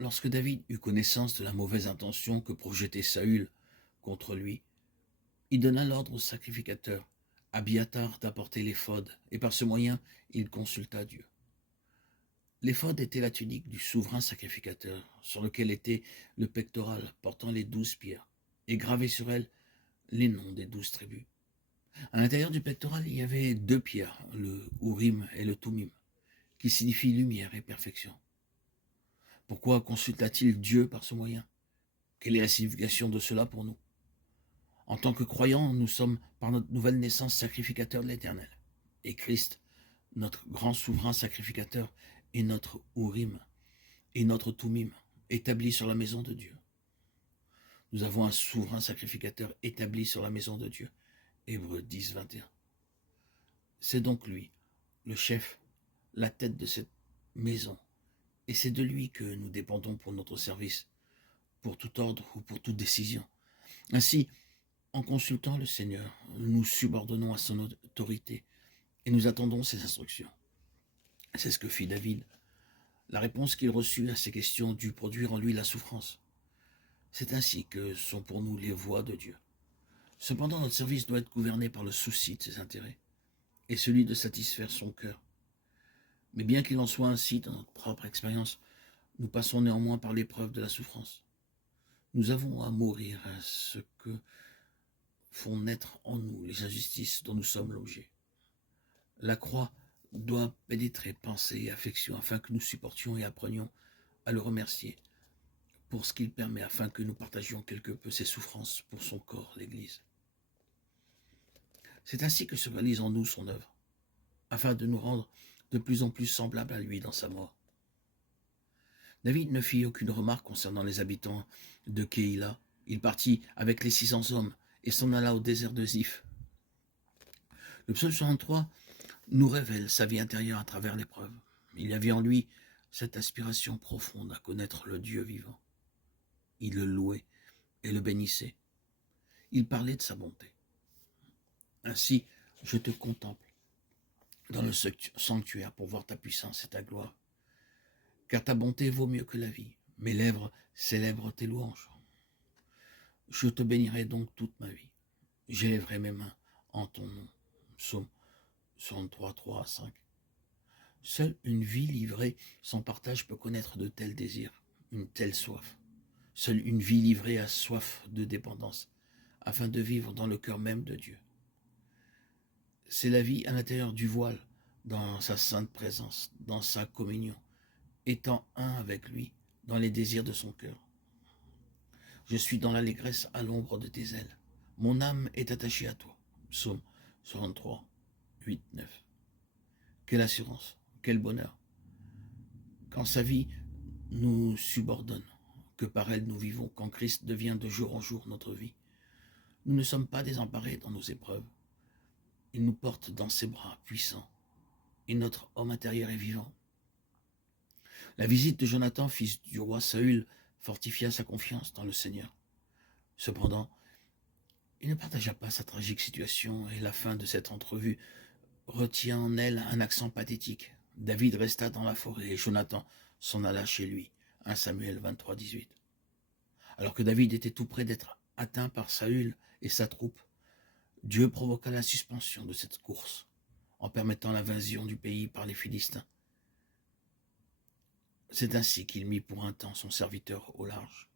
Lorsque David eut connaissance de la mauvaise intention que projetait Saül contre lui, il donna l'ordre au sacrificateur Abiathar d'apporter l'éphod, et par ce moyen, il consulta Dieu. L'éphod était la tunique du souverain sacrificateur, sur lequel était le pectoral portant les 12 pierres, et gravé sur elle les noms des 12 tribus. À l'intérieur du pectoral, il y avait 2 pierres, le Urim et le Tumim, qui signifient lumière et perfection. Pourquoi consulta-t-il Dieu par ce moyen? Quelle est la signification de cela pour nous? En tant que croyants, nous sommes par notre nouvelle naissance sacrificateurs de l'Éternel. Et Christ, notre grand souverain sacrificateur, est notre Urim et notre Tumim, établi sur la maison de Dieu. Nous avons un souverain sacrificateur établi sur la maison de Dieu. Hébreux 10, 21. C'est donc lui, le chef, la tête de cette maison. Et c'est de lui que nous dépendons pour notre service, pour tout ordre ou pour toute décision. Ainsi, en consultant le Seigneur, nous nous subordonnons à son autorité et nous attendons ses instructions. C'est ce que fit David. La réponse qu'il reçut à ces questions dut produire en lui la souffrance. C'est ainsi que sont pour nous les voies de Dieu. Cependant, notre service doit être gouverné par le souci de ses intérêts et celui de satisfaire son cœur. Mais bien qu'il en soit ainsi dans notre propre expérience, nous passons néanmoins par l'épreuve de la souffrance. Nous avons à mourir à ce que font naître en nous les injustices dont nous sommes l'objet. La croix doit pénétrer pensée et affection afin que nous supportions et apprenions à le remercier pour ce qu'il permet afin que nous partagions quelque peu ses souffrances pour son corps, l'Église. C'est ainsi que se réalise en nous son œuvre, afin de nous rendre de plus en plus semblables à lui dans sa mort. David ne fit aucune remarque concernant les habitants de Keïla. Il partit avec les 600 hommes et s'en alla au désert de Ziph. Le psaume 63 nous révèle sa vie intérieure à travers l'épreuve. Il y avait en lui cette aspiration profonde à connaître le Dieu vivant. Il le louait et le bénissait. Il parlait de sa bonté. Ainsi, je te contemple dans le sanctuaire pour voir ta puissance et ta gloire. Car ta bonté vaut mieux que la vie. Mes lèvres célèbrent tes louanges. Je te bénirai donc toute ma vie. J'élèverai mes mains en ton nom. Psaume 63, 3 à 5. Seule une vie livrée sans partage peut connaître de tels désirs, une telle soif. Seule une vie livrée a soif de dépendance, afin de vivre dans le cœur même de Dieu. C'est la vie à l'intérieur du voile, dans sa sainte présence, dans sa communion, étant un avec lui, dans les désirs de son cœur. Je suis dans l'allégresse à l'ombre de tes ailes. Mon âme est attachée à toi. Psaume 63, 8, 9. Quelle assurance, quel bonheur. Quand sa vie nous subordonne, que par elle nous vivons, quand Christ devient de jour en jour notre vie. Nous ne sommes pas désemparés dans nos épreuves. Il nous porte dans ses bras puissants, et notre homme intérieur est vivant. La visite de Jonathan, fils du roi Saül, fortifia sa confiance dans le Seigneur. Cependant, il ne partagea pas sa tragique situation et la fin de cette entrevue retient en elle un accent pathétique. David resta dans la forêt et Jonathan s'en alla chez lui. 1 Samuel 23, 18. Alors que David était tout près d'être atteint par Saül et sa troupe, Dieu provoqua la suspension de cette course en permettant l'invasion du pays par les Philistins. C'est ainsi qu'il mit pour un temps son serviteur au large.